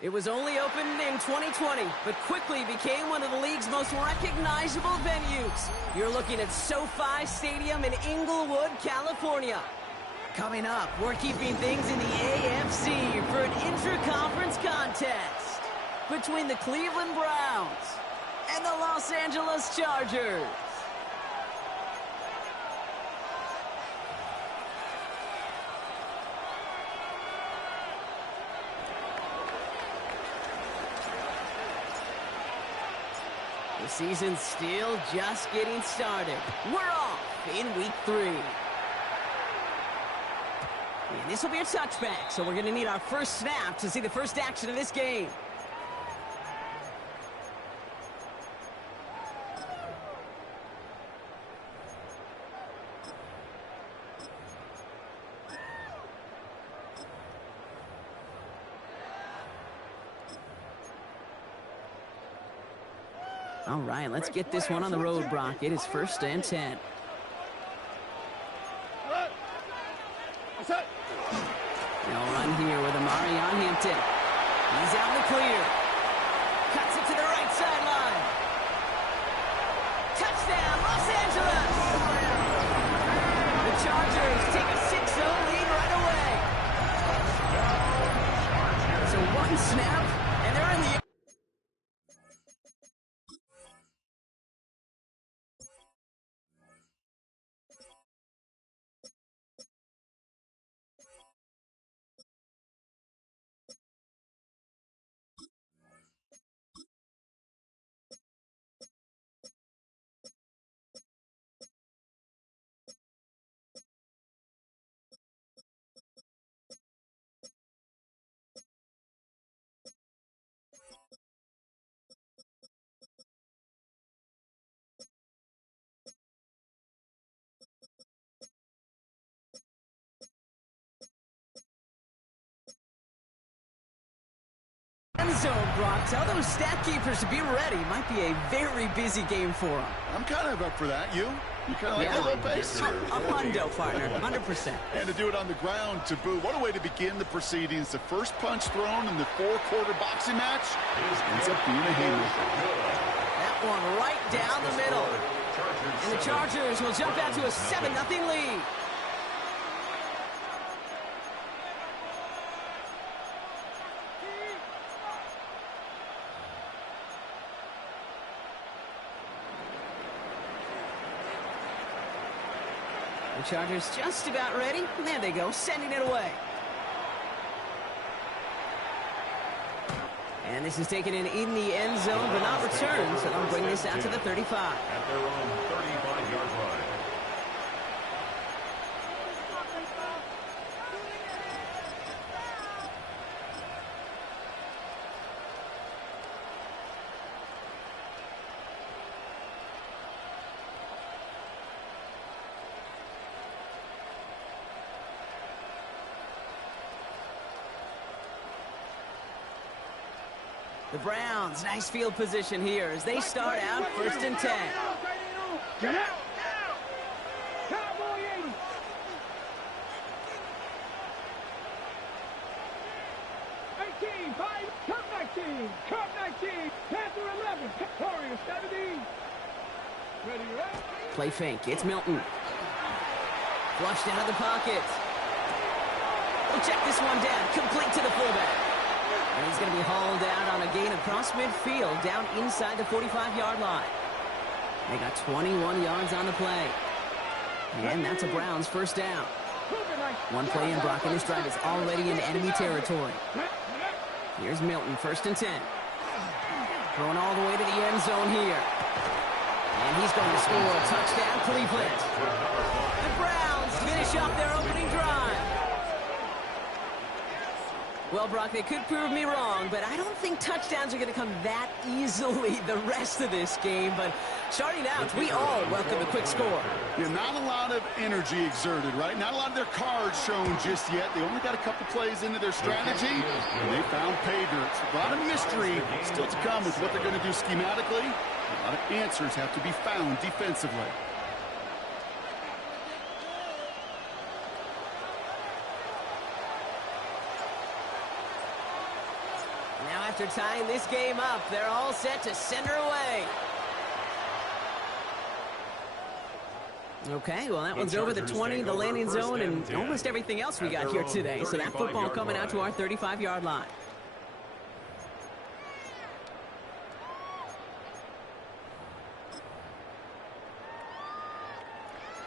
It was only opened in 2020, but quickly became one of the league's most recognizable venues. You're looking at SoFi Stadium in Inglewood, California. Coming up, we're keeping things in the AFC for an intra-conference contest between the Cleveland Browns and the Los Angeles Chargers. The season's still just getting started. We're off in week 3. And this will be a touchback, so we're going to need our first snap to see the first action of this game. All right, let's get this one on the road, Brock. It is 1st and 10. No run here with Amari on Hampton. He's out in the clear. Cuts it to the right sideline. Touchdown, Los Angeles! The Chargers take a 6-0 lead right away. So one snap, and they're in the... Zone, Brock. Tell those stat keepers to be ready. Might be a very busy game for them. I'm kind of up for that. You kind of like a little pace? A hundo, partner. 100%. And to do it on the ground to boot. What a way to begin the proceedings. The first punch thrown in the 4-quarter boxing match ends up being a haymaker. That one right down the middle. And the Chargers will jump out to a 7-0 lead. The Chargers just about ready. There they go, sending it away. And this is taken in the end zone, but not returned, so they'll bring this out to the 35. At their own 35-yard line. The Browns, nice field position here as they start out 1st and 10. Get out! Cowboy 80! Cup 19! Cup 19! Panther 11! Victoria 17! Ready, ready? Play fake, it's Milton. Flushed out of the pocket. We'll check this one down, complete to the fullback. And he's going to be hauled out on a gain across midfield, down inside the 45-yard line. They got 21 yards on the play. And that's a Browns first down. One play in, Brock, and this drive is already in enemy territory. Here's Milton, 1st and 10. Throwing all the way to the end zone here. And he's going to score a touchdown, Cleveland. The Browns finish up their opening drive. Well, Brock, they could prove me wrong, but I don't think touchdowns are going to come that easily the rest of this game. But starting out, we all welcome a quick score. Yeah, not a lot of energy exerted, right? Not a lot of their cards shown just yet. They only got a couple plays into their strategy, and they found pay dirt. A lot of mystery still to come with what they're going to do schematically. A lot of answers have to be found defensively. Now after tying this game up, they're all set to send her away. Okay, well, that one's over the 20, the landing zone, and almost everything else we got here today. So that football coming out to our 35-yard line.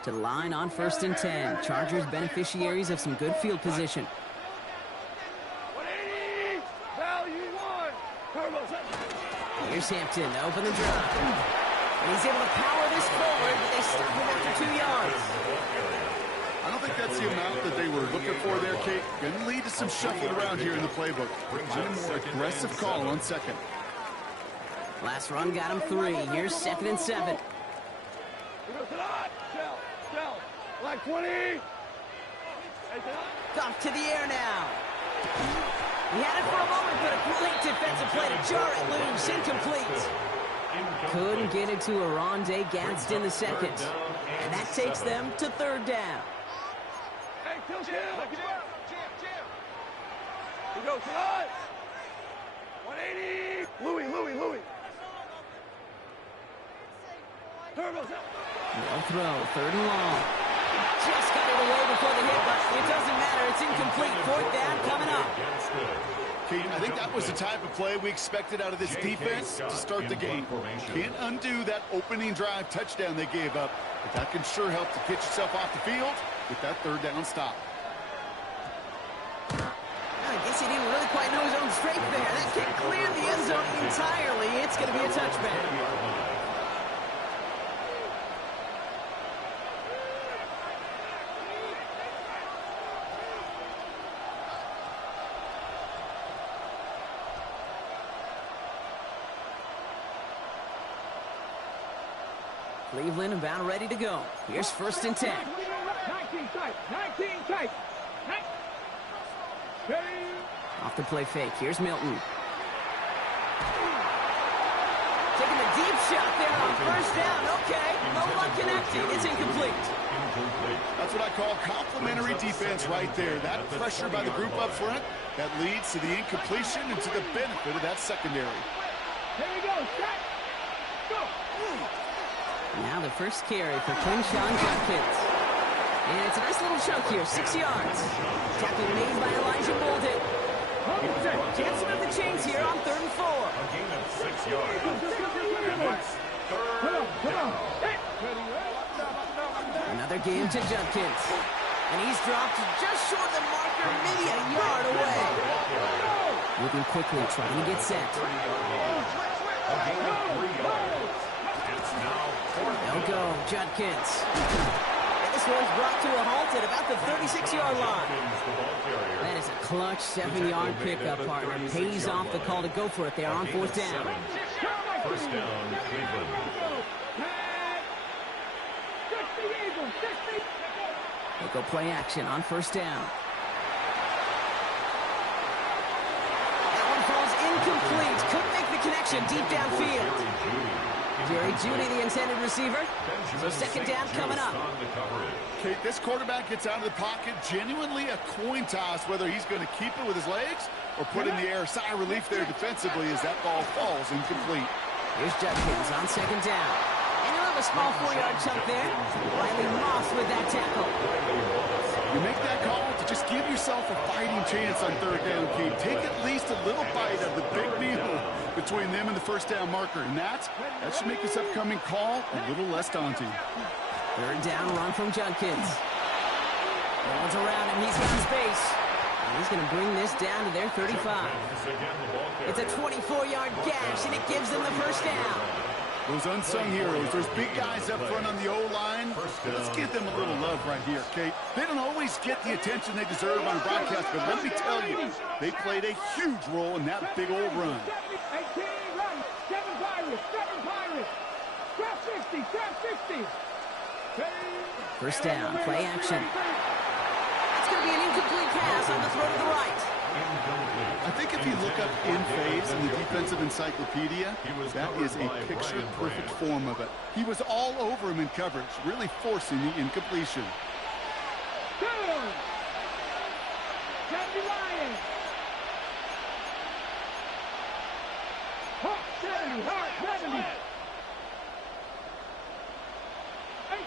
To the line on 1st and 10. Chargers beneficiaries of some good field position. 180! Value one! Here's Hampton to open the drive. And he's able to power this forward, but they stop him after 2 yards. I don't think that's the amount that they were looking for there, Kate. Going to lead to some shuffling around here in the playbook. Find a more aggressive call on second. Last run got him 3. Here's 2nd and 7. Like 20! Off to the air now. He had it for a moment, but a great defensive play to jar it loose. Incomplete. Couldn't get it to Aronde Gadsden the second. And that takes them to 3rd down. Hey, kill Jim! He goes to us! 180! Louis! Turbo's up! No throw, 3rd and long. Just got it away before the hit, but it doesn't matter. It's incomplete. 4th down coming up. Kate, I think that was the type of play we expected out of this defense to start the game. Can't undo that opening drive touchdown they gave up, but that can sure help to get yourself off the field with that 3rd down stop. I guess he didn't really quite know his own strength there. That kick cleared the end zone entirely. It's going to be a touchback. Cleveland about ready to go. Here's 1st and 10. 19 tight. Off the play fake. Here's Milton. Taking a deep shot there on 1st down. Okay, no one connected. It's incomplete. That's what I call complimentary defense right there. That pressure by the group up front, that leads to the incompletion and to the benefit of that secondary. Here we go. Set. Go. Now the first carry for Quinshawn Judkins. And it's a nice little chunk here, 6 yards. Tackle made by Elijah Bolden. Chance to move the chains here on 3rd and 4. A gain of 6 yards. And that's 3rd down. Another game to Judkins. And he's dropped just short of the marker, maybe a yard away. Moving quickly, trying to get set. A gain of 3 yards. It's now 4th down. They'll go, Judkins. And this one's brought to a halt at about the 36-yard line. That is a clutch 7-yard pickup, partner. Pays off the call to go for it there on 4th down. 1st down, Cleveland. They'll go play action on 1st down. That one falls incomplete. Couldn't make the connection deep downfield. Jerry Jeudy, the intended receiver. So 2nd down coming up. Kate, this quarterback gets out of the pocket, genuinely a coin toss whether he's going to keep it with his legs or put in the air. Sigh of relief there defensively as that ball falls incomplete. Here's Judkins on 2nd down. And he'll have a small 4-yard chunk there. Riley Moss with that tackle. You make that call to just give yourself a fighting chance on 3rd down, Kate. Take at least a little bite of the big meal between them and the 1st down marker. And that should make this upcoming call a little less daunting. 3rd down run from Judkins. No one's around him. He's got space. And he's going to bring this down to their 35. It's a 24-yard gash, and it gives them the 1st down. Those unsung heroes, those big guys up front on the O-line, let's give them a little love right here, Kate. They don't always get the attention they deserve on broadcast, but let me tell you, they played a huge role in that big old run. 18 run. 7 Pirates. Trap 60. 1st down, play action. That's going to be an incomplete pass on the throw to the right. I think if you look up in phase in the defensive encyclopedia, that is a picture-perfect form of it. He was all over him in coverage, really forcing the incompletion.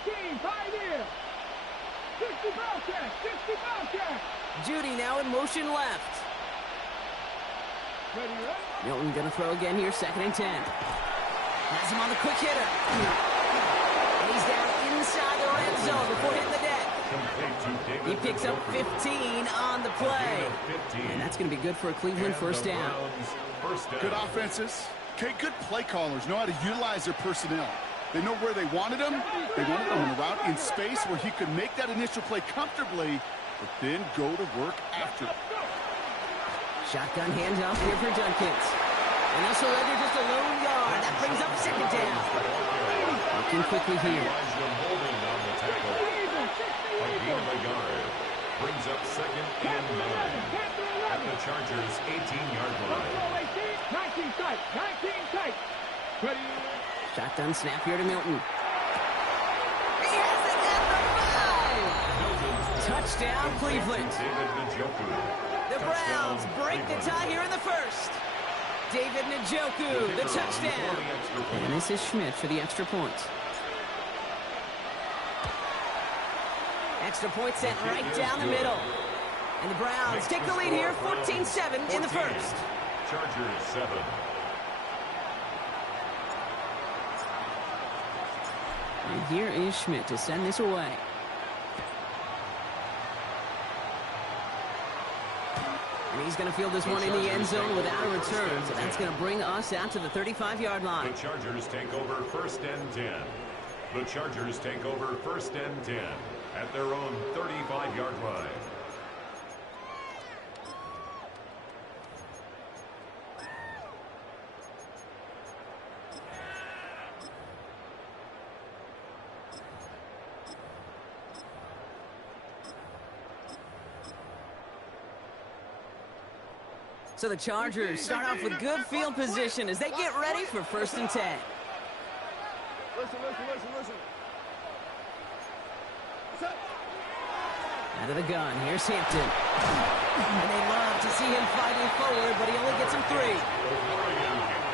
19, Pioneer. 60 Bobcat, 60 Bobcat. Judy now in motion left. Ready, right? Milton gonna throw again here, 2nd and 10. Has him on the quick hitter. And he's down inside the red zone before hitting the deck. He picks up 15 on the play. And that's gonna be good for a Cleveland first down. Good offenses. Okay, good play callers know how to utilize their personnel. They know where they wanted him. They wanted him on a route in space where he could make that initial play comfortably, but then go to work after. Shotgun handoff here for Dunkins. And they'll surrender just a lone yard. That brings up 2nd down. Looking quickly here. Brings up 2nd and 9 at the Chargers' 18-yard line. 19 tight, 19 tight. Ready? Shotgun snap here to Milton. He has it at the 5! Touchdown, Cleveland. The Browns break the tie here in the first. David Njoku, the touchdown. And this is Schmidt for the extra point. Extra point sent right down the middle. And the Browns take the lead here, 14-7 in the first. Chargers 7. And here is Schmidt to send this away. And he's going to field this one in the end zone without a return. So that's going to bring us out to the 35-yard line. The Chargers take over 1st and 10. The Chargers take over 1st and 10 at their own 35-yard line. So the Chargers start off with good field position as they get ready for 1st and 10. Listen. Out of the gun, here's Hampton. And they love to see him fighting forward, but he only gets him 3.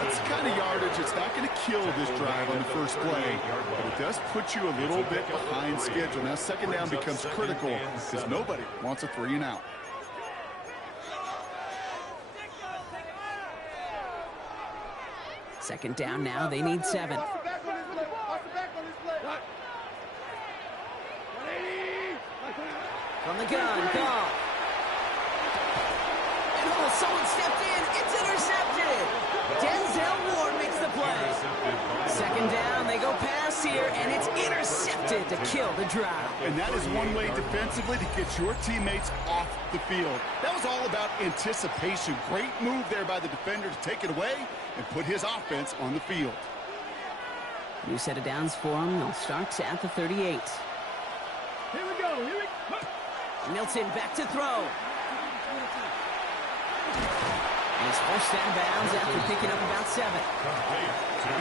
That's the kind of yardage it's not going to kill this drive on the first play, but it does put you a little bit behind schedule. Now 2nd down becomes critical because nobody wants a 3 and out. Second down now, they need 7. From the gun, Goff. And oh, someone stepped in. It's intercepted. Denzel Ward makes the play. 2nd down, they go pass here, and it's intercepted to kill the drive. And that is one way defensively to get your teammates off the field. That was all about anticipation. Great move there by the defender to take it away and put his offense on the field. New set of downs for him. They'll start at the 38. Here we go. Milton back to throw. And he's forced out of bounds after picking up about 7.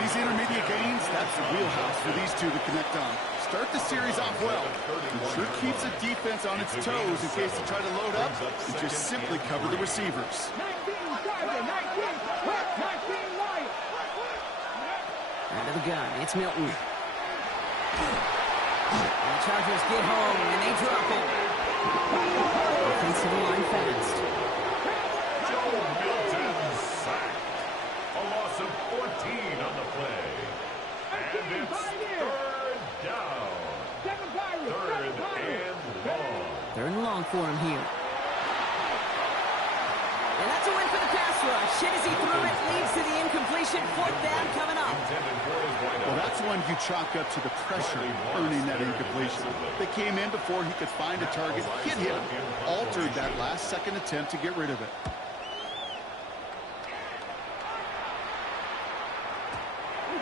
These intermediate gains, that's the wheelhouse for these two to connect on. Start the series off well. It sure keeps the defense on its toes in case they try to load up and just simply cover the receivers. 19 Charger, 19 Lion. Out of the gun, it's Milton. And the Chargers get home, and they drop it. Offensive line fast. Joe Milton sacked. A loss of 14 on the play. And it's 3rd down. 3rd and long. 3rd and long for him here. And that's a win for the pass rush. Hit as he threw it, leads to the incompletion. 4th down coming up. Well, that's one you chalk up to the pressure earning that incompletion. They came in before he could find a target, hit him, altered that last-second attempt to get rid of it.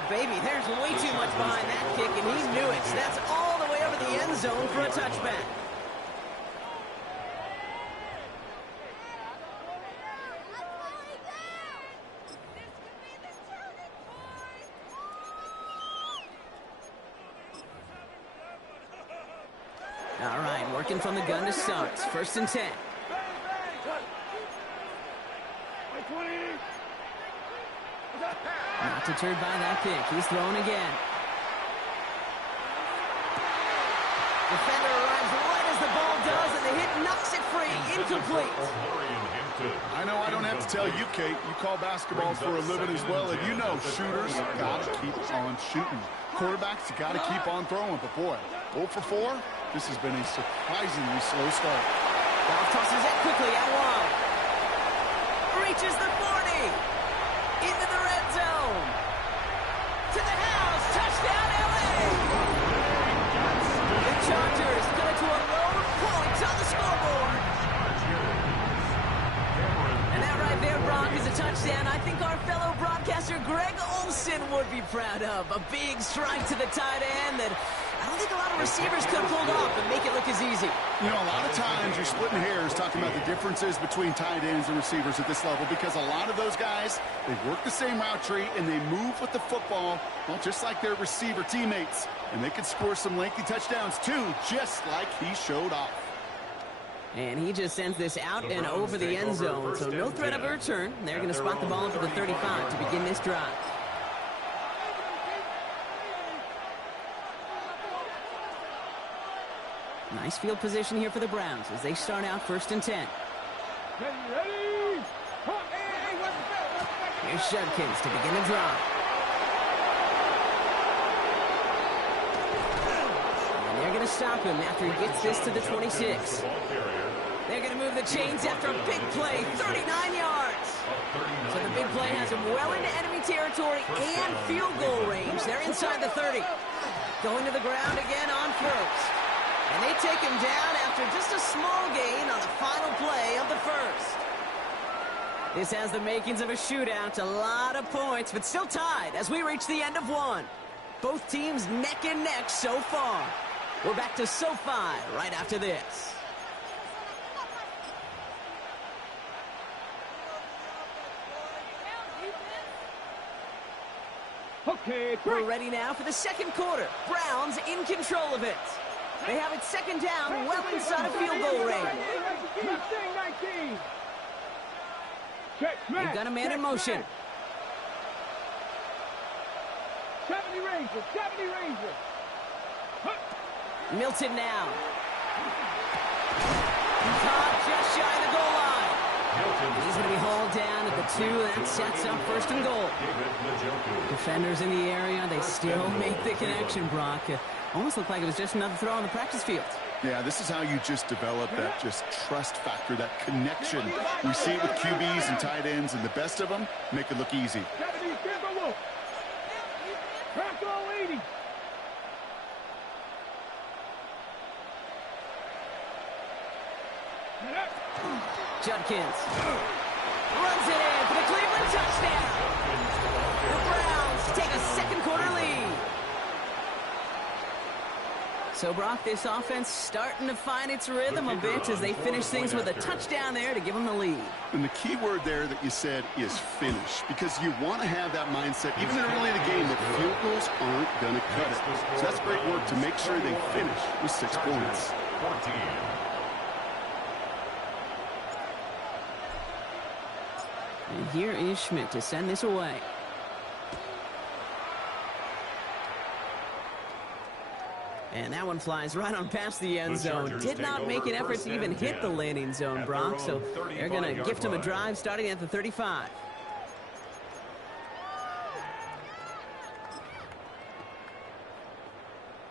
Baby, there's way too much behind that kick, and he knew it. So that's all the way over the end zone for a touchback. All right, working from the gun to start. 1st and 10. Not deterred by that pick. He's throwing again. Defender arrives right as the ball does, and the hit knocks it free. Incomplete. I know I don't have to tell you, Kate. You call basketball for a living as well, and you know shooters got to keep on shooting. Quarterbacks got to keep on throwing. But, boy, 0 for 4, this has been a surprisingly slow start. Goff tosses it quickly out wide. Reaches the 40. Into the red zone. To the house. Touchdown, L.A. The Chargers cut it to a load of points on the scoreboard. And that right there, Brock, is a touchdown I think our fellow broadcaster Greg Olsen would be proud of. A big strike to the tight end that I don't think a lot of receivers could have pulled off and make it look as easy. You know, a lot of times you're splitting hairs talking about the differences between tight ends and receivers at this level because a lot of those guys, they work the same route tree and they move with the football, well, just like their receiver teammates. And they can score some lengthy touchdowns too, just like he showed off. And he just sends this out and over the end zone, so no threat of a return. They're going to spot the ball for the 35 to begin this drive. Nice field position here for the Browns as they start out 1st and 10. Ready? Here's Judkins to begin the drive. And they're going to stop him after he gets this to the 26. They're going to move the chains after a big play, 39 yards. So the big play has him well into enemy territory and field goal range. They're inside the 30. Going to the ground again on 1st. And they take him down after just a small gain on the final play of the 1st. This has the makings of a shootout, a lot of points, but still tied as we reach the end of one. Both teams neck and neck so far. We're back to SoFi right after this. Okay, We're ready now for the second quarter. Browns in control of it. They have it 2nd down, well inside of field goal range. They've got a man in motion. 70 Rangers, 70 Rangers. Milton now. Caught just shy of the goal line. He's going to be hauled down at the 2. That sets up 1st and goal. Defenders in the area, they still make the connection, Brock. Almost looked like it was just another throw on the practice field. Yeah, this is how you just develop that just trust factor, that connection. We see it with QBs and tight ends, and the best of them make it look easy. Judkins runs it in for the Cleveland touchdown. The Browns take a 2nd quarter lead. So, Brock, this offense starting to find its rhythm a bit as they finish things with a touchdown there to give them the lead. And the key word there that you said is finish, because you want to have that mindset, even early in the game, that field goals aren't going to cut it. So that's great work to make sure they finish with 6 points. 14. And here is Schmidt to send this away. And that one flies right on past the end zone. Did not make an effort to even hit the landing zone, Brock. So they're going to gift him a drive starting at the 35.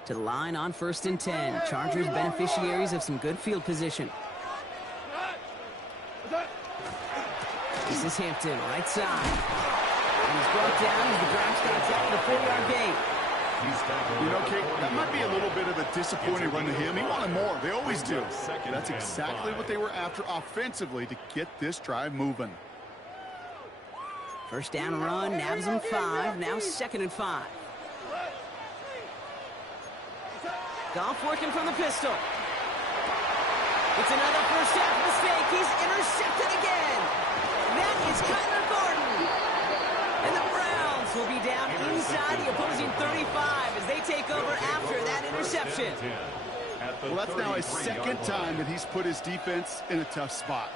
To the line on 1st and 10. Chargers beneficiaries of some good field position. This is Hampton, right side. And he's brought down as the drive starts out with a 4-yard gain. You know, Kate, that might be a little bit of a disappointing run to him. He wanted more. They always do. That's exactly what they were after offensively to get this drive moving. 1st down run, nabs him 5. Now 2nd and 5. Goff working from the pistol. It's another first half mistake. He's intercepted again. That is Kyler Gordon. And the Browns will be down inside the opposing 35 as they take over after that interception. Well, that's now a 2nd time that he's put his defense in a tough spot.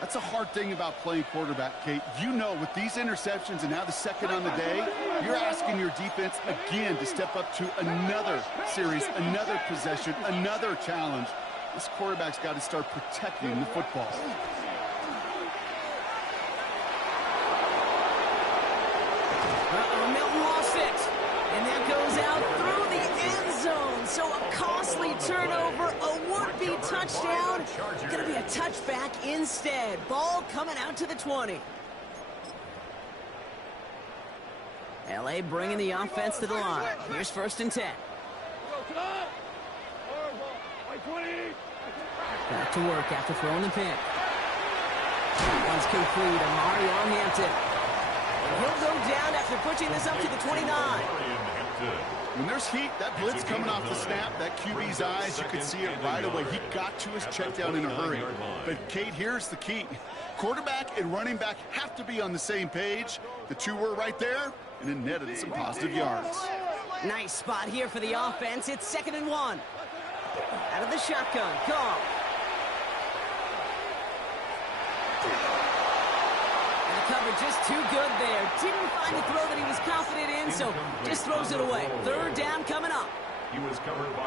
That's a hard thing about playing quarterback, Kate. You know, with these interceptions and now the second on the day, you're asking your defense again to step up to another series, another possession, another challenge. This quarterback's got to start protecting the football. Milton lost it. And that goes out through the end zone. So a costly turnover, a would-be touchdown. Going to be a touchback instead. Ball coming out to the 20. LA bringing the offense to the line. Here's 1st and 10. Back to work after throwing the pick. One's complete. Amari on Hampton. And he'll go down after pushing this up to the 29. When there's heat, that blitz coming off the snap, that QB's eyes, you could see it right away. He got to his check down in a hurry. But, Kate, here's the key. Quarterback and running back have to be on the same page. The two were right there, and it netted some positive yards. Nice spot here for the offense. It's 2nd and 1. Out of the shotgun. Goff. And the cover just too good there. Didn't find the throw that he was confident in, so just throws it away. 3rd down coming up. You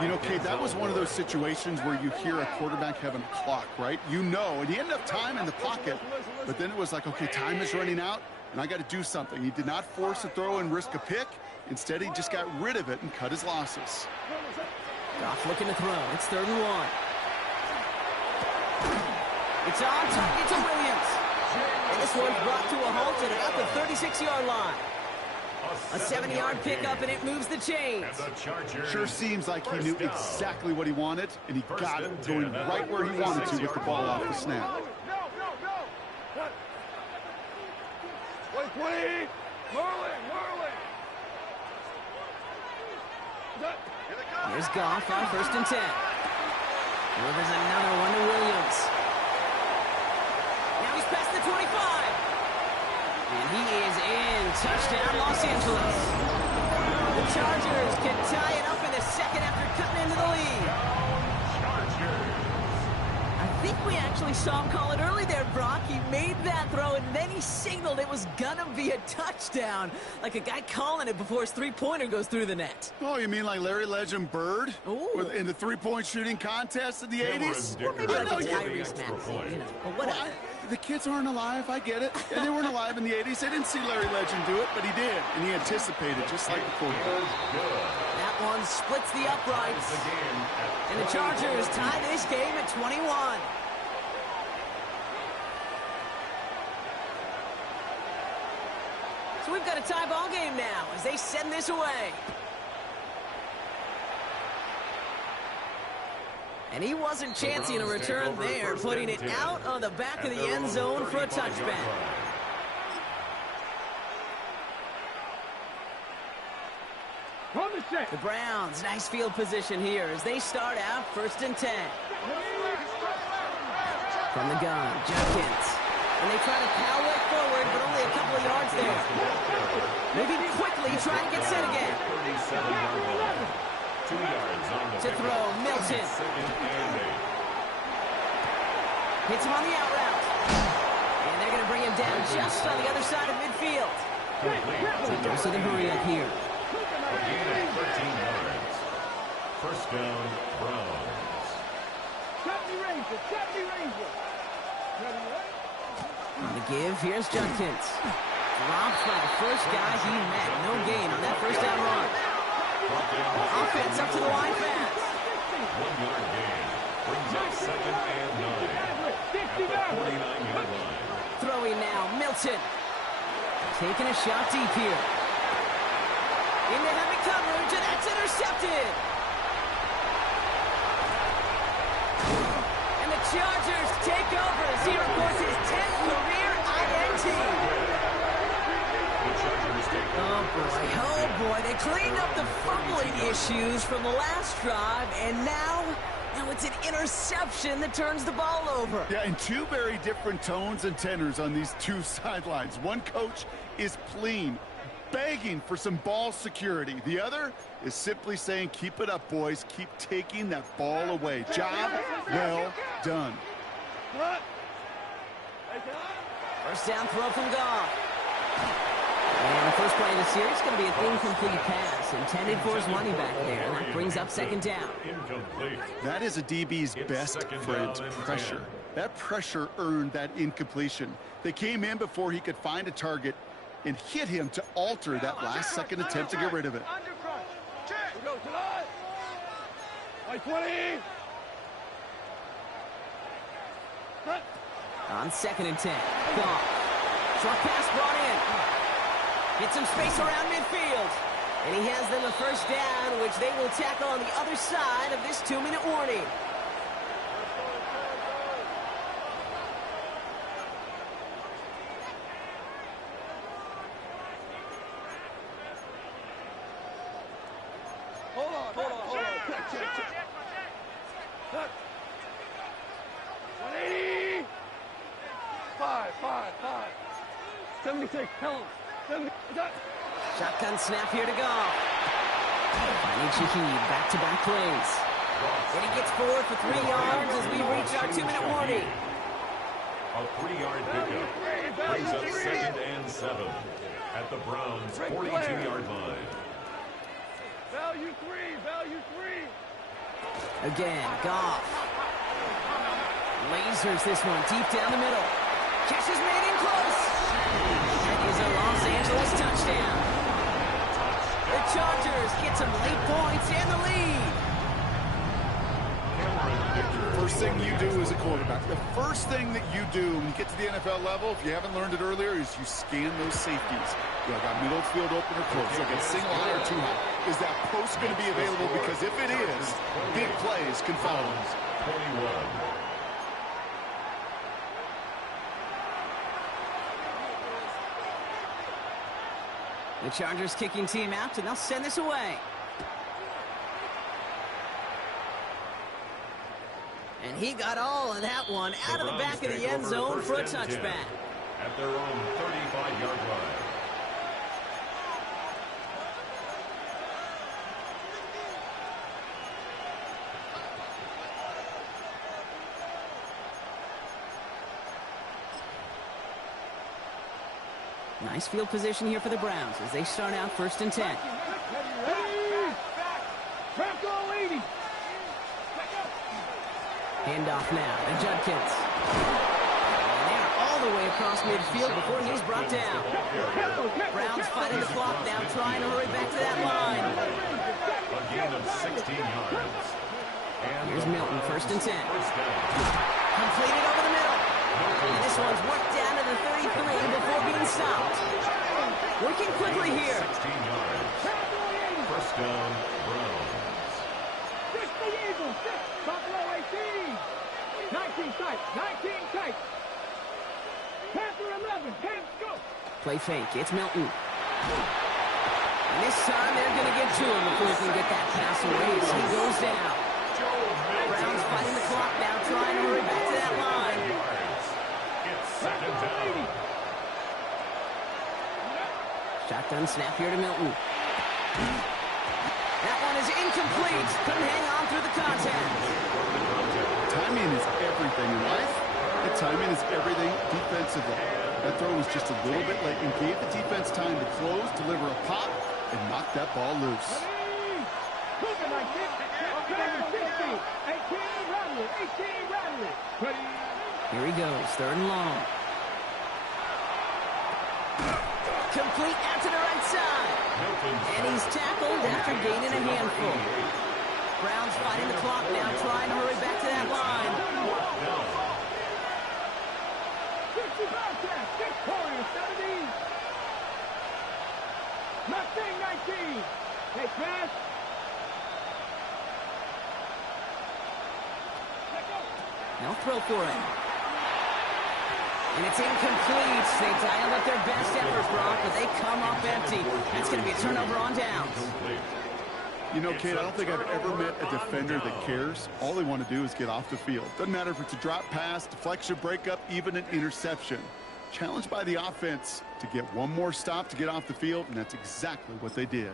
know, Kate, that was one of those situations where you hear a quarterback having a clock, right? You know, and he had enough time in the pocket, but then it was like, okay, time is running out, and I got to do something. He did not force a throw and risk a pick. Instead, he just got rid of it and cut his losses. Goff looking to throw. It's 3rd and 1. It's on target to Williams. And this one's brought to a halt at about the 36-yard line. A 7-yard pickup, and it moves the chains. Sure seems like he knew exactly what he wanted, and he got it going right where he wanted to with the ball off the snap. Here's Goff on 1st and 10. Delivers another one to Williams. Now he's past the 25. And he is in. Touchdown, Los Angeles. The Chargers can tie it up in the second after cutting into the lead. I think we actually saw him call it early there, Brock. He made that throw, and then he signaled it was gonna be a touchdown. Like a guy calling it before his three-pointer goes through the net. Oh, you mean like Larry Legend Bird? In the three-point shooting contest in the 80s? Well, maybe like Tyrese Maxey, you know. But whatever. The kids aren't alive, I get it. And they weren't alive in the 80s. They didn't see Larry Legend do it, but he did. And he anticipated, just like the quarterback. That one splits the uprights. And the Chargers tie this game at 21. So we've got a tie ball game now as they send this away. And he wasn't chancing a return there, putting it out on the back of the end zone for a touchback. The Browns, nice field position here as they start out 1st and 10. From the gun, Jenkins. And they try to power it forward, but only a couple of yards there. Maybe quickly try to get set again. 2 yards on the to throw, Milton. Hits him on the out route. And they're going to bring him down just on the other side of midfield. So he goes to the hurry up here. 13 yards. 1st down, Browns. On the give, here's Jenkins. Dropped by the first guy he met. No gain on that 1st down run. Offense up to the line fast. 1-yard gain. Brings up 2nd and 9. At the 49-yard line. Throwing now, Milton. Taking a shot deep here. Into heavy coverage, and that's intercepted. And the Chargers take over as he records his 10th career INT. Oh boy, they cleaned up the fumbling issues from the last drive, and now it's an interception that turns the ball over. Yeah, and two very different tones and tenors on these two sidelines. One coach is pleading, begging for some ball security. The other is simply saying, keep it up, boys. Keep taking that ball away. Job well done. First down throw from Goff. And the first play of the series is going to be an incomplete pass intended for his running back there, and that brings up second down. Incomplete. That is a DB's best friend, pressure. That pressure earned that incompletion. They came in before he could find a target and hit him to alter that last-second attempt to get rid of it. On 2nd and 10, Goff. Short pass brought in. Get some space around midfield. And he has them a first down, which they will tackle on the other side of this 2-minute warning. Hold on. Check. 180. 5. 76, tell him. 70, Shotgun snap here to go. Finding Shaheed, back-to-back plays. And he gets forward for 3 yards as we reach our 2-minute warning. A 3-yard pickup brings up 2nd and 7 at the Browns' 42-yard line. Value 3. Again, Goff. Lasers this one deep down the middle. Catch is made in close. That is a Los Angeles touchdown. The Chargers get some late points and the lead. First thing you do as a quarterback, the first thing that you do when you get to the NFL level, if you haven't learned it earlier, is you scan those safeties. You got middle field open or close, like a single high or two high. Is that post going to be available? Because if it is, big plays can follow. 21. The Chargers kicking team out, and they'll send this away. And he got all of that one out of the back of the end zone for a touchback. At their own 35-yard line. Nice field position here for the Browns as they start out 1st and 10. Handoff now to Judkins. And they're all the way across midfield before he's brought down. Browns fighting the clock now, trying to hurry back to that line. A gain of 16 yards. And here's Milton, 1st and 10. Completed over the middle. And this one's worked down to the 33 before being stopped. Working quickly here. 16 yards. First down, Browns. 19 tight. Panther 11, hands go. Play fake, it's Milton. And this time they're going to get to him before he can get that pass away. So he goes down. Browns fighting the clock now, trying to hurry back to that line. It's 2nd down. Shotgun snap here to Milton. That one is incomplete. Couldn't hang on through the contact. Timing is everything in life. The timing is everything defensively. That throw was just a little bit late and gave the defense time to close, deliver a pop, and knock that ball loose. Here he goes, 3rd and long. Complete out to the right side. And he's tackled after gaining a handful. Browns fighting the clock now, trying to hurry back to that line. Mustang 19. Hey, pass. They'll throw for it. And it's incomplete. They dialed up their best effort, Brock, but they come up empty. That's going to be a turnover on downs. You know, Kate, I don't think I've ever met a defender that cares. All they want to do is get off the field. Doesn't matter if it's a drop pass, deflection, breakup, even an interception. Challenged by the offense to get one more stop to get off the field, and that's exactly what they did.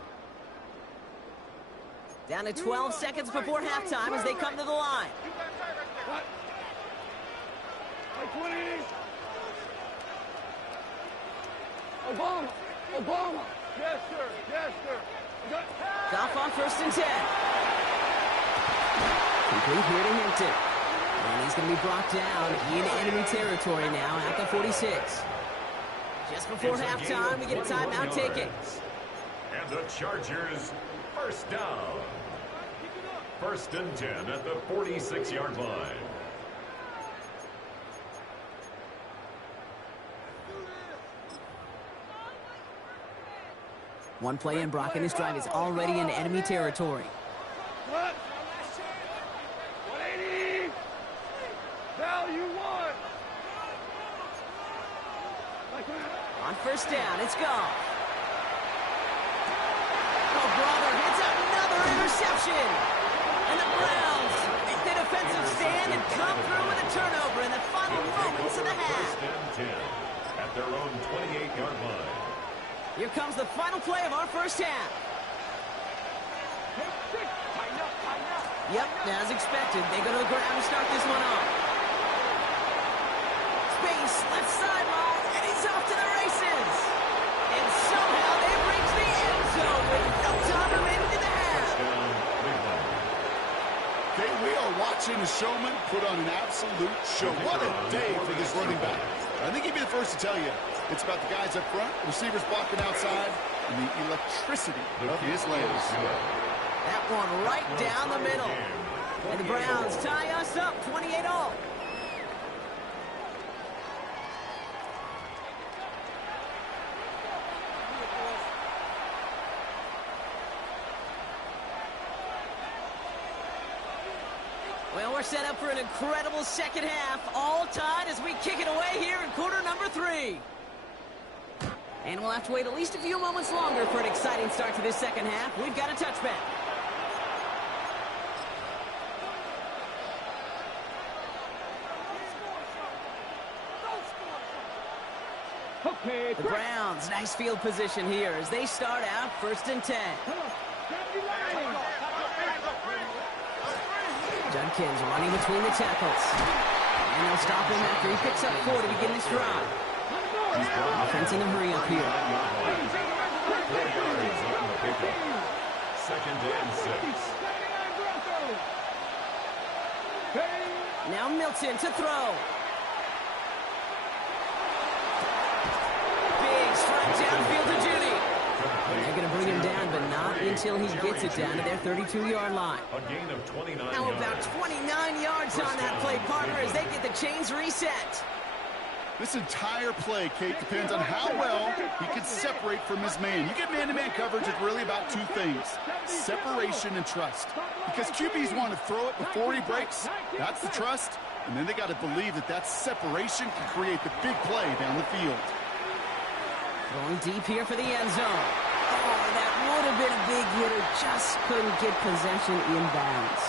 Down to 12 seconds before halftime as they come to the line. Obama. Yes, sir. Yes, sir. Goff on 1st and 10. Complete here to Hinton. And he's going to be brought down in enemy territory now at the 46. Just before halftime, we get a timeout taken. And the Chargers, first down. 1st and 10 at the 46-yard line. One play in, Brock, and this drive is already in enemy territory. What? 180. Value one. On 1st down, it's Goff. Oh, brother, it's another interception. And the Browns make the defensive stand and come through with a turnover in the final moments of the half. 1st and 10 at their own 28-yard line. Here comes the final play of our first half. Yep, as expected, they go to the ground and start this one off. Space, left sideline, and he's off to the races. And somehow they reach the end zone with no time remaining in the half. Okay, we are watching a showman put on an absolute show. What a day for this running back. I think he'd be the first to tell you. It's about the guys up front, receivers blocking outside, and the electricity of his legs. That one right down the middle. And the Browns tie us up 28-all. Well, we're set up for an incredible second half. All tied as we kick it away here in quarter number 3. And we'll have to wait at least a few moments longer for an exciting start to this second half. We've got a touchback. Okay, The Browns, nice field position here as they start out 1st and 10. Judkins running between the tackles. And they'll stop him after he picks up 4 to begin this drive. Offense in the hurry up here. 4 yards on the pickup. 2nd and 6. Now Milton to throw. Big strike downfield to Judy. And they're going to bring him down, but not until he gets it down to their 32-yard line. A gain of 29 How about 29 yards on that play, partner, as they get the chains reset. This entire play, Kate, depends on how well he can separate from his man. You get man-to-man coverage, it's really about 2 things, separation and trust. Because QBs want to throw it before he breaks, that's the trust, and then they got to believe that that separation can create the big play down the field. Going deep here for the end zone. Oh, that would have been a big hitter, just couldn't get possession inbounds.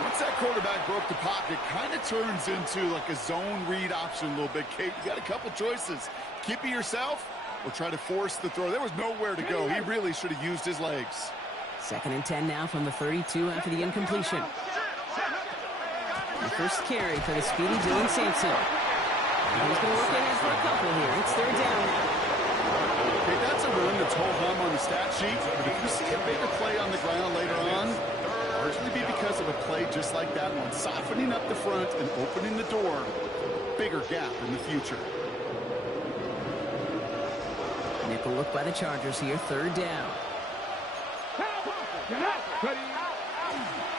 Once that quarterback broke the pocket, kind of turns into like a zone read option a little bit, Kate. You got a couple choices. Keep it yourself or try to force the throw. There was nowhere to go. He really should have used his legs. 2nd and 10 now from the 32 after the incompletion. The first carry for the speedy Dylan Sampson. And he's going to work ahead for a couple here. It's 3rd down now. Okay, that's a run that's whole hum on the stat sheet. But if you see a bigger play on the ground later on, largely be because of a play just like that one, softening up the front and opening the door, bigger gap in the future. Nickel look by the Chargers here, 3rd down.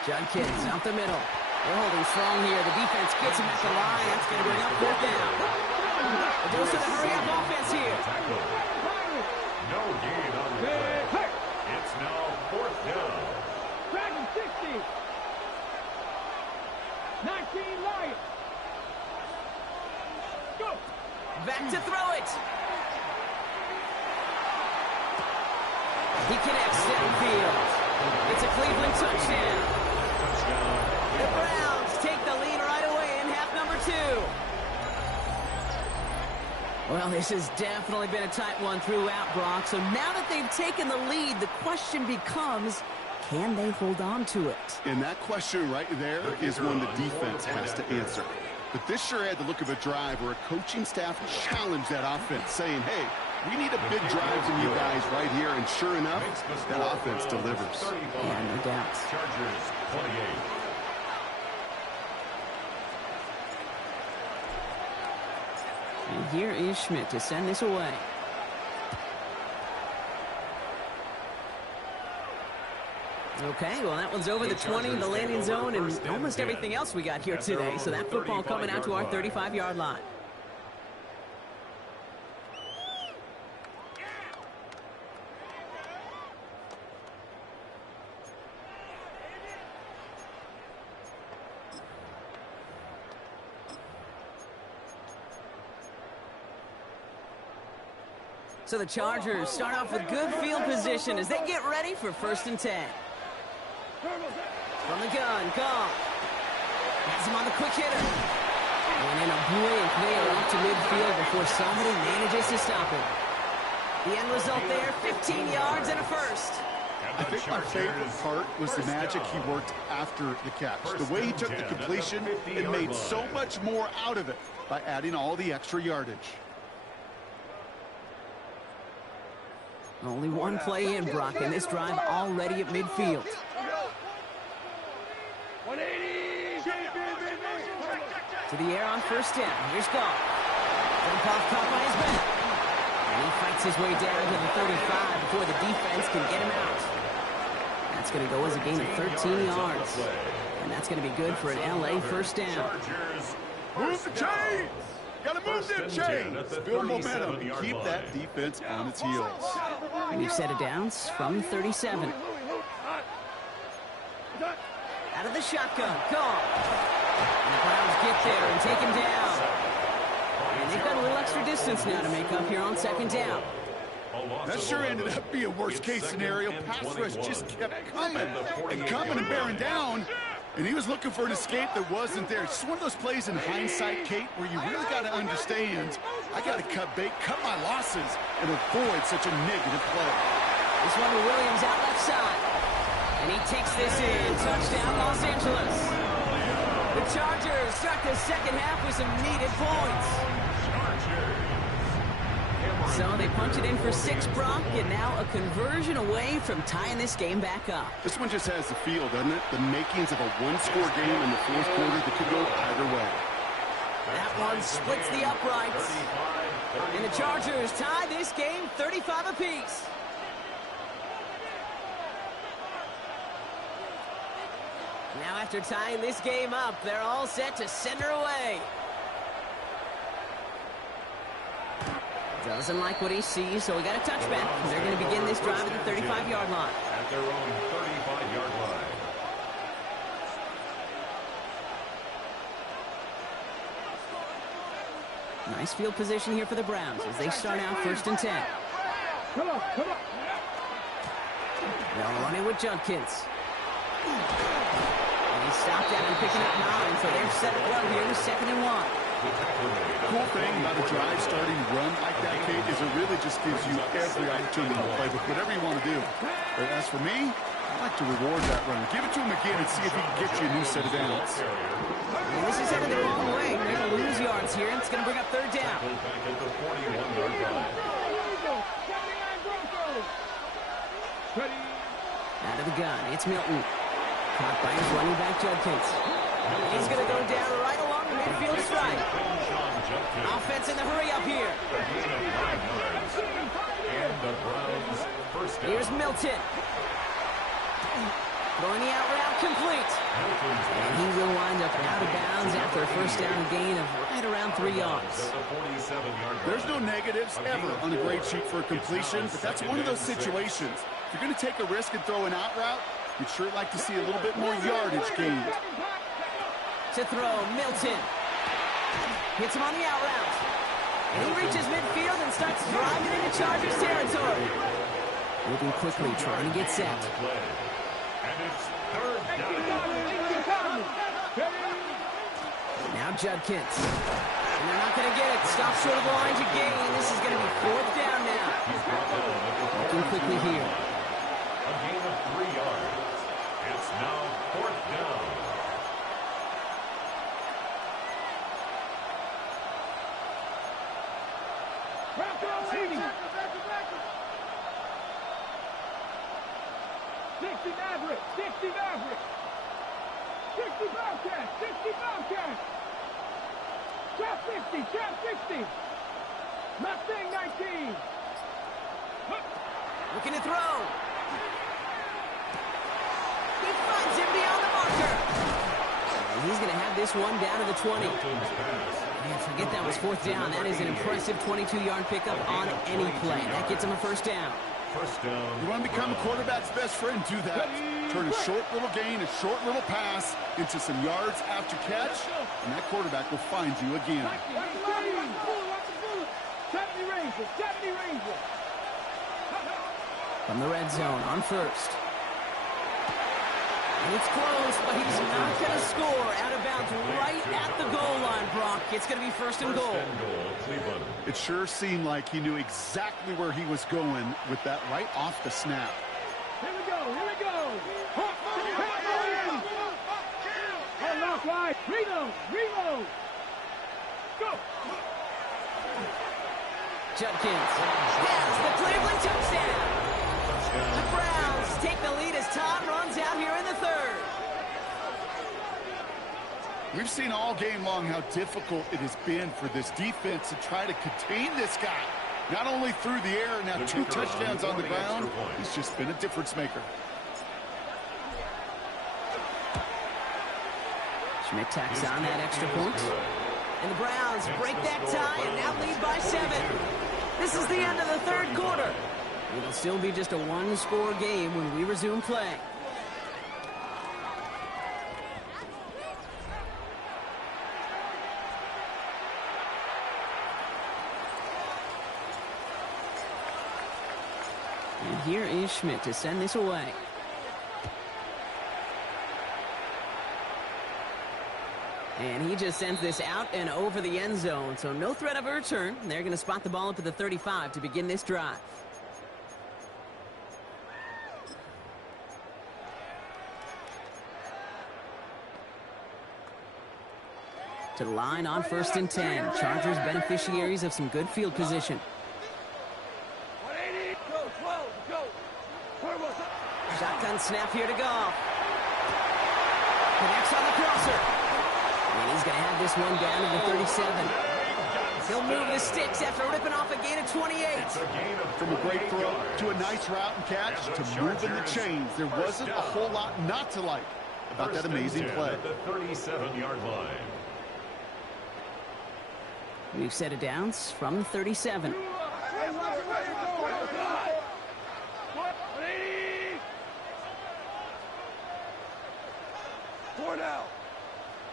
Judkins out the middle. They're holding strong here. The defense gets him at the line. That's going to bring up 4th down. A dose of the hurry-up offense here. No gain on the play. It's now 4th down. Dragon 60. 19 Lions. Go. Back to throw it. He connects downfield. It's a Cleveland touchdown. The Browns take the lead right away in half number 2. Well, this has definitely been a tight one throughout, Brock. So now that they've taken the lead, the question becomes, can they hold on to it? And that question right there is one the defense has to answer. But this sure had the look of a drive where a coaching staff challenged that offense, saying, hey, We need a big drive from you guys right here, and sure enough, that offense delivers. Yeah, no doubt. Chargers 28. And here is Schmidt to send this away. Okay, well, that one's over the 20, the landing zone, and almost everything else we got here today. So that football coming out to our 35-yard line. So the Chargers start off with good field position as they get ready for 1st and 10. From the gun, Gong. Has him on the quick hitter. And in a blink, they are off to midfield before somebody manages to stop him. The end result there, 15 yards and a first. I think my favorite part was the magic he worked after the catch. The way he took the completion and made so much more out of it by adding all the extra yardage. Only one play in, Brock, and this drive already at midfield. 180. To the air on 1st down. Here's Goff. Jump off, caught by his back. And he fights his way down to the 35 before the defense can get him out. That's going to go as a gain of 13 yards. And that's going to be good for an LA 1st down. Move the chains! Gotta move them chains! Build momentum and keep that defense on its heels. We've set it downs from 37. Out of the shotgun, Goff. And the Browns get there and take him down. And they've got a little extra distance now to make up here on 2nd down. That sure ended up being a worst-case scenario. Pass rush just kept coming and bearing down. And he was looking for an escape that wasn't there. It's just one of those plays in hindsight, Kate, where you really got to understand, I got to cut bait, cut my losses, and avoid such a negative play. This one to Williams out left side. And he takes this in. Touchdown, Los Angeles. The Chargers start the 2nd half with some needed points. So they punch it in for 6, Brock, and now a conversion away from tying this game back up. This one just has the feel, doesn't it? The makings of a one-score game in the 4th quarter that could go either way. That one splits the uprights. And the Chargers tie this game 35 apiece. Now after tying this game up, they're all set to send her away. Doesn't like what he sees, so we got a touchback. They're going to begin this drive at the 35-yard line. At their own 35-yard line. Nice field position here for the Browns as they start out 1st and 10. Come on. They're running with Judkins. And he stopped out and picking up 9, so they're set up well here with 2nd and 1. The cool thing about a drive starting run like that, Kate, is it really just gives you every opportunity to play with whatever you want to do. But as for me, I like to reward that runner. Give it to him again and see if he can get you a new set of downs. And this is headed the wrong way. They're going to lose yards here, and it's going to bring up 3rd down. Back at the 41-yard line. Out of the gun, it's Milton. Caught by his running back, Judkins. He's going to go down right along the midfield stripe. Offense in the hurry up here. And the Browns first down. Here's Milton. Throwing the out route complete. And he will wind up out of bounds after a 1st down gain of right around 3 yards. There's no negatives ever on a grade sheet for a completion, but that's one of those situations. If you're going to take a risk and throw an out route, you'd sure like to see a little bit more yardage gained. To throw, Milton. Hits him on the out route. And he reaches midfield and starts driving into Chargers territory. Moving quickly, trying to get set. And it's 3rd down. Now Judkins. And they're not going to get it. Stop short of the line to gain. This is going to be 4th down now. Looking quickly here. A gain of 3 yards. It's now 4th down. Back up! Sweeney. 60 Maverick. 60 Maverick. 60 Bobcat. 60 Bobcat. Trap 60. Trap 60. Mustang 19. Looking to throw. He finds him beyond the marker. And he's going to have this one down to the 20. Man, forget that was fourth down. That is an impressive 22-yard pickup on any play. That gets him a first down. First down. You want to become a quarterback's best friend, do that. Turn a short little gain, a short little pass into some yards after catch, and that quarterback will find you again. From the red zone on first. And it's close, but he's not going to score. Out of bounds right at the goal line, Brock. It's going to be first and goal. Cleveland. It sure seemed like he knew exactly where he was going with that right off the snap. Here we go, here we go. Unlock wide. Reload, reload. Go. Judkins has the Cleveland touchdown. The Browns take the lead as Todd runs out here in the third. We've seen all game long how difficult it has been for this defense to try to contain this guy. Not only through the air, now 2 touchdowns on the ground. He's just been a difference maker. Schmidt tacks on that extra point. And the Browns break that tie and now lead by 7. This is the end of the third quarter. It'll still be just a one-score game when we resume play. And here is Schmidt to send this away. And he just sends this out and over the end zone, so no threat of a return. They're going to spot the ball up at the 35 to begin this drive. To the line on first and 10. Chargers beneficiaries of some good field position. Shotgun snap here to Goff. Connects on the crosser. And he's going to have this one down to the 37. He'll move the sticks after ripping off a gain of 28. From a great throw to a nice route and catch to moving the chains. There wasn't a whole lot not to like about that amazing play. At the 37-yard line. We've set it downs from the 37.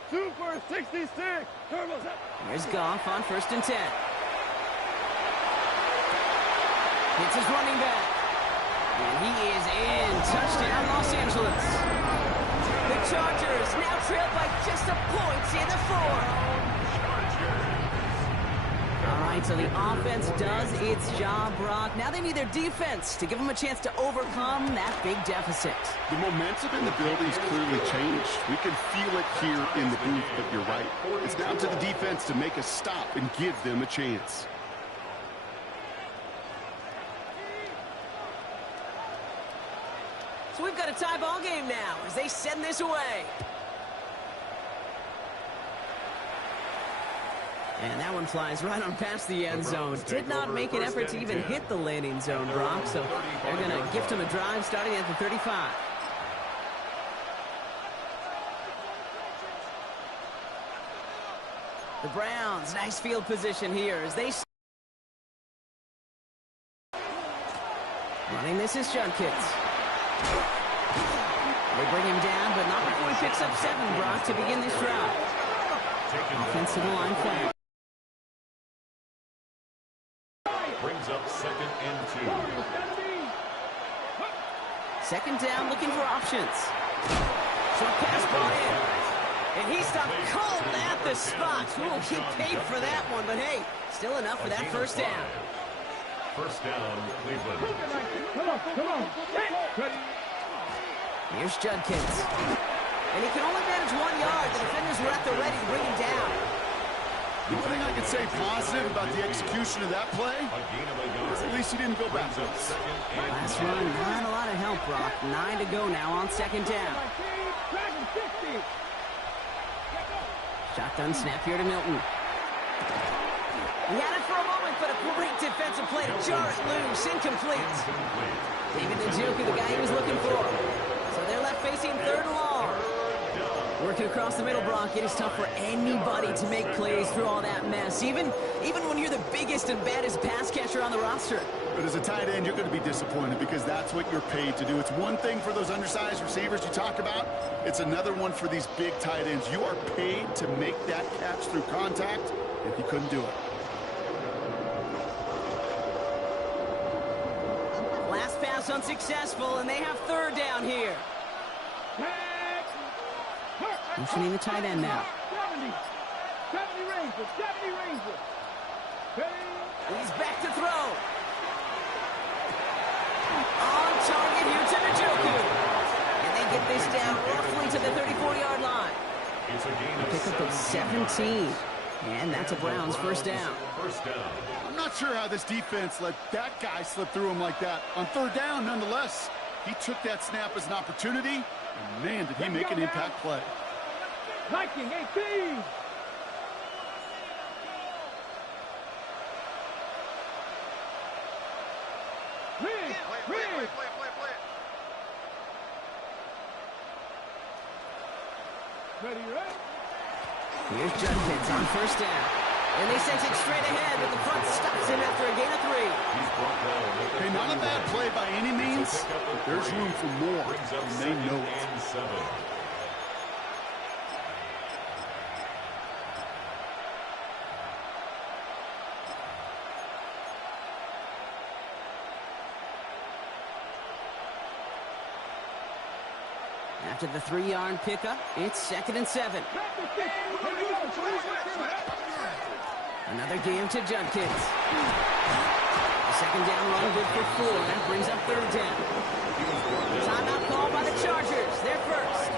Super 66. Here's Goff on first and 10. Hits his running back. And he is in. Touchdown, Los Angeles. The Chargers now trail by just a point in the fourth. All right, so the offense does its job, Brock. Now they need their defense to give them a chance to overcome that big deficit. The momentum in the building's clearly changed. We can feel it here in the booth, but you're right. It's down to the defense to make a stop and give them a chance. So we've got a tie ball game now as they send this away. And that one flies right on past the end zone. Did not make an effort to even hit the landing zone, Brock. So they're going to gift him a drive starting at the 35. The Browns, nice field position here as they... Running this is Judkins. They bring him down, but not before he picks up 7, Brock, to begin this drive. Offensive line flag. Brings up 2nd and 2. Second down, looking for options. Short pass brought in. And he stopped cold at the spot. Ooh, he paid for that one, but hey, still enough for that first down. First down, Cleveland. Come on. Here's Judkins. And he can only manage 1 yard. The defenders were at the ready to bring him down. The only thing I can say positive about the execution of that play is at least he didn't go backwards. Last run, not a lot of help, Brock. 9 to go now on second down. Shotgun snap here to Milton. He had it for a moment, but a great defensive play to jar it loose. Incomplete. David Njoku, the guy he was looking for. So they're left facing third and long. Working across the middle, Brock, it is tough for anybody to make plays through all that mess, even when you're the biggest and baddest pass catcher on the roster. But as a tight end, you're going to be disappointed because that's what you're paid to do. It's one thing for those undersized receivers you talk about. It's another one for these big tight ends. You are paid to make that catch through contact, and he couldn't do it. Last pass unsuccessful, and they have third down here. Motioning the tight end now. 70 Rangers. He's back to throw. On target here to Njoku. And they get this down roughly to the 34-yard line. It's a gain of Pick up of 17. And that's a Browns first down. I'm not sure how this defense let that guy slip through him like that. On third down, nonetheless, he took that snap as an opportunity, and man, did he make an impact play. Viking 18. Ready, right? Here's Judkins on first down. And they send it straight ahead, but the front stops him after a gain of 3. Hey, not a bad play by any means, but there's room for more, and they know it. After the 3-yard pickup, it's 2nd and 7. Another game to Judkins. The second down run good for 4. That brings up third down. Timeout called by the Chargers. They're first.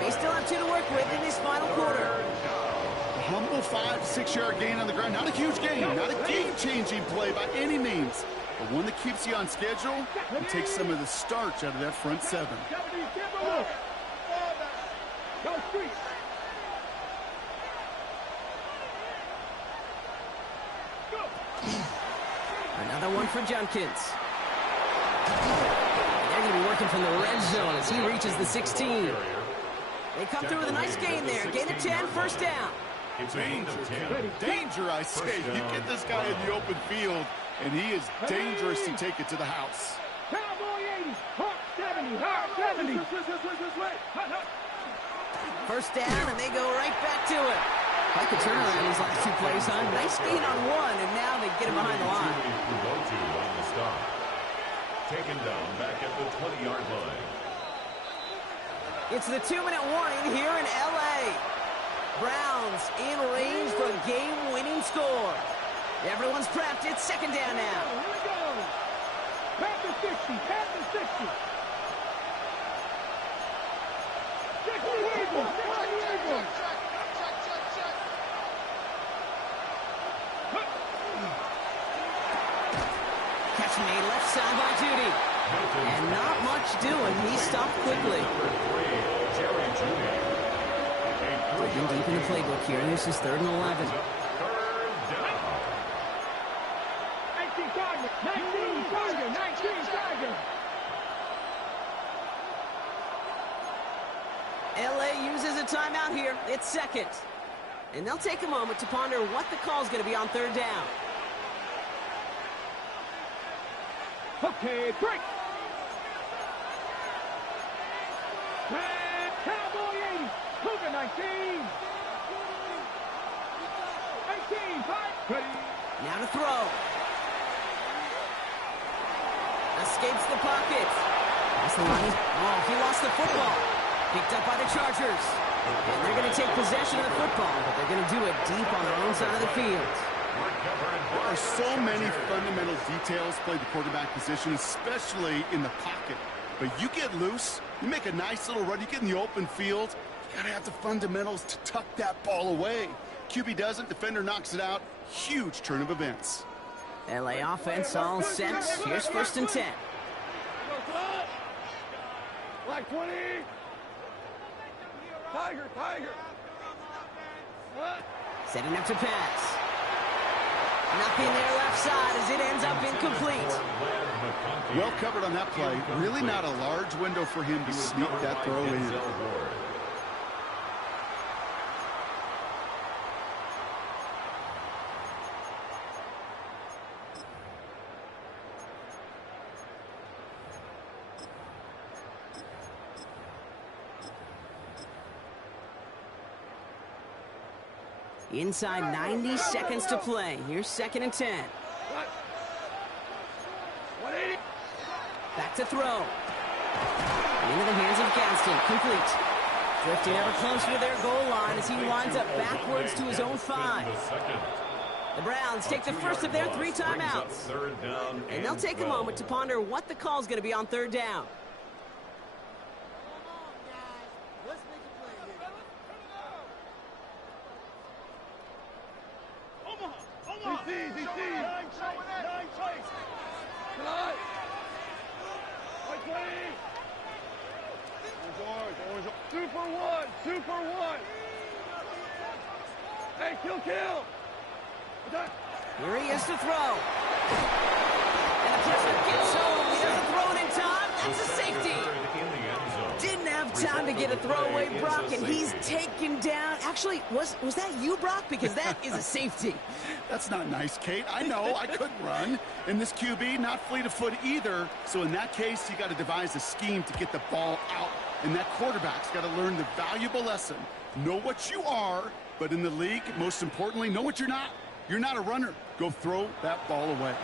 They still have 2 to work with in this final quarter. A humble 5 to 6 yard gain on the ground. Not a huge gain, not a game-changing play by any means, but one that keeps you on schedule and takes some of the starch out of that front 7. Go street. Another one for Judkins. They're going to be working from the red zone as he reaches the 16. They come through with a nice gain there. Gain of 10, first down. Danger, I say. You get this guy in the open field, and he is dangerous to take it to the house. Cowboy 80. Hawk 70. Hawk 70. First down, and they go right back to it. Like a turnaround these last 2 plays, huh? Nice gain on 1, and now they get him behind the line. Taken down back at the 20-yard line. It's the 2-minute warning here in L.A. Browns in range for a game-winning score. Everyone's prepped. It's second down now. Here we go. Past the 60. Past the 60. 60 Eagles. 60 Eagles. Catch made left side by Judy. And not much doing. He stopped quickly. Digging deep in the playbook here. This is 3rd and 11. 19 Tiger. 19 Tiger. 19 Tiger. LA uses a timeout here. It's 2nd. And they'll take a moment to ponder what the call is going to be on 3rd down. Okay, break. Cowboy 80. Cougar 19. 18. 5. Ready. Now to throw. Escapes the pocket. That's the line. Oh, he lost the football. Picked up by the Chargers. And they're going to take possession of the football, but they're going to do it deep on their own side of the field. There are so many fundamental details play the quarterback position, especially in the pocket. But you get loose, you make a nice little run, you get in the open field, you got to have the fundamentals to tuck that ball away. QB doesn't, defender knocks it out. Huge turn of events. LA offense all set. Here's 1st and 10. Like 20. Tiger. Setting up to pass. Nothing there left side as it ends up incomplete. Well covered on that play. Really not a large window for him to sneak that throw in. Inside 90 seconds to play. Here's 2nd and 10. Back to throw. Into the hands of Gaston. Complete. Drifting ever closer to their goal line as he winds up backwards to his own 5. The Browns take the first of their 3 timeouts. And they'll take a moment to ponder what the call is going to be on 3rd down. Two for one. Hey, kill. Here he is to throw. And the pressure gets home. He doesn't throw it in time. That's a safety. Didn't have time to get a throwaway, Brock, and he's taken down. Actually, was that you, Brock? Because that is a safety. That's not nice, Kate. I know I couldn't run. And this QB, not fleet of foot either. So in that case, you got to devise a scheme to get the ball out. And that quarterback's got to learn the valuable lesson. Know what you are, but in the league, most importantly, know what you're not. You're not a runner. Go throw that ball away.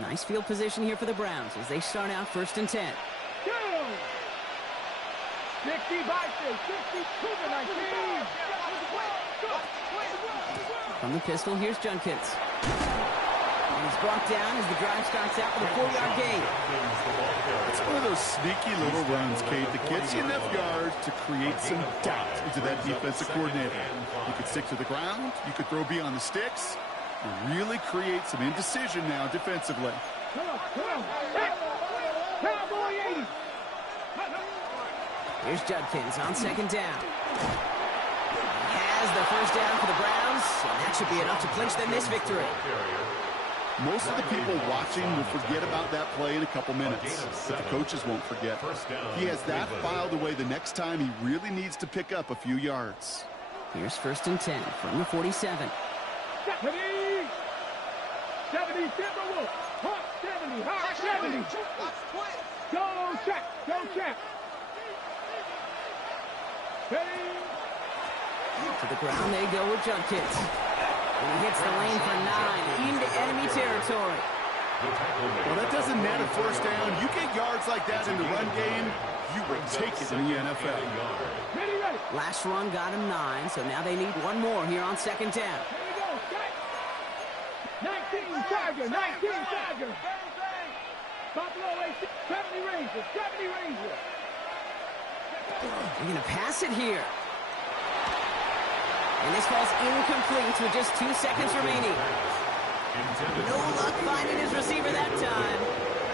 Nice field position here for the Browns as they start out 1st and 10. 60 by 62 to 19. From the pistol, here's Junkins. And he's brought down as the drive starts out with a 4-yard gain. It's one of those sneaky little runs, Kate, that gets you enough yards to create some doubt into that defensive coordinator. You could stick to the ground, you could throw beyond the sticks, and really create some indecision now defensively. Here's Judkins on 2nd down. Has the 1st down for the Browns, and that should be enough to clinch them this victory. Most of the people watching will forget about that play in a couple minutes, but the coaches won't forget. He has that filed away the next time he really needs to pick up a few yards. Here's 1st and 10 from the 47. 70, Timberwolves. Hawk 70, Hawk 70. Go check. Ready. To the ground they go with Judkins. And he hits the lane for 9 into enemy territory. Well, that doesn't net a 1st down. You get yards like that in the run game, you will take it in the NFL. Ready. Last run got him 9, so now they need one more here on 2nd down. 19 Tiger. Buffalo 70 Rangers. They're going to pass it here. And this falls incomplete with just 2 seconds remaining. No luck finding his receiver that time.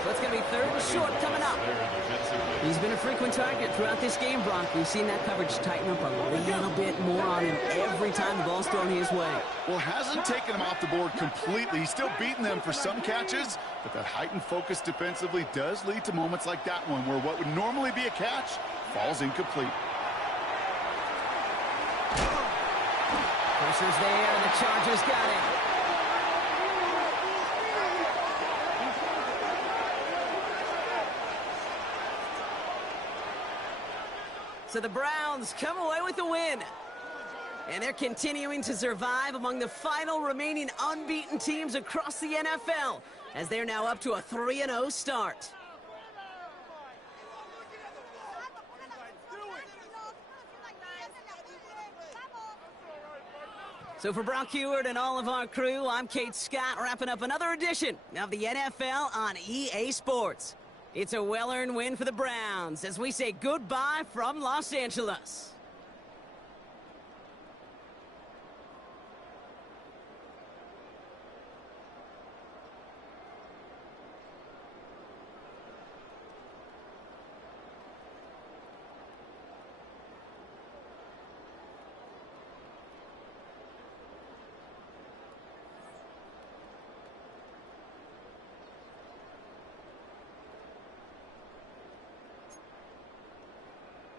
So it's going to be 3rd and short coming up. He's been a frequent target throughout this game, Brock. We've seen that coverage tighten up a little bit more on him every time the ball's thrown his way. Well, hasn't taken him off the board completely. He's still beating them for some catches, but that heightened focus defensively does lead to moments like that one where what would normally be a catch falls incomplete. Pressure's there, and the Chargers got it. So the Browns come away with the win. And they're continuing to survive among the final remaining unbeaten teams across the NFL, as they're now up to a 3-0 start. So for Brock Heward and all of our crew, I'm Kate Scott, wrapping up another edition of the NFL on EA Sports. It's a well-earned win for the Browns as we say goodbye from Los Angeles.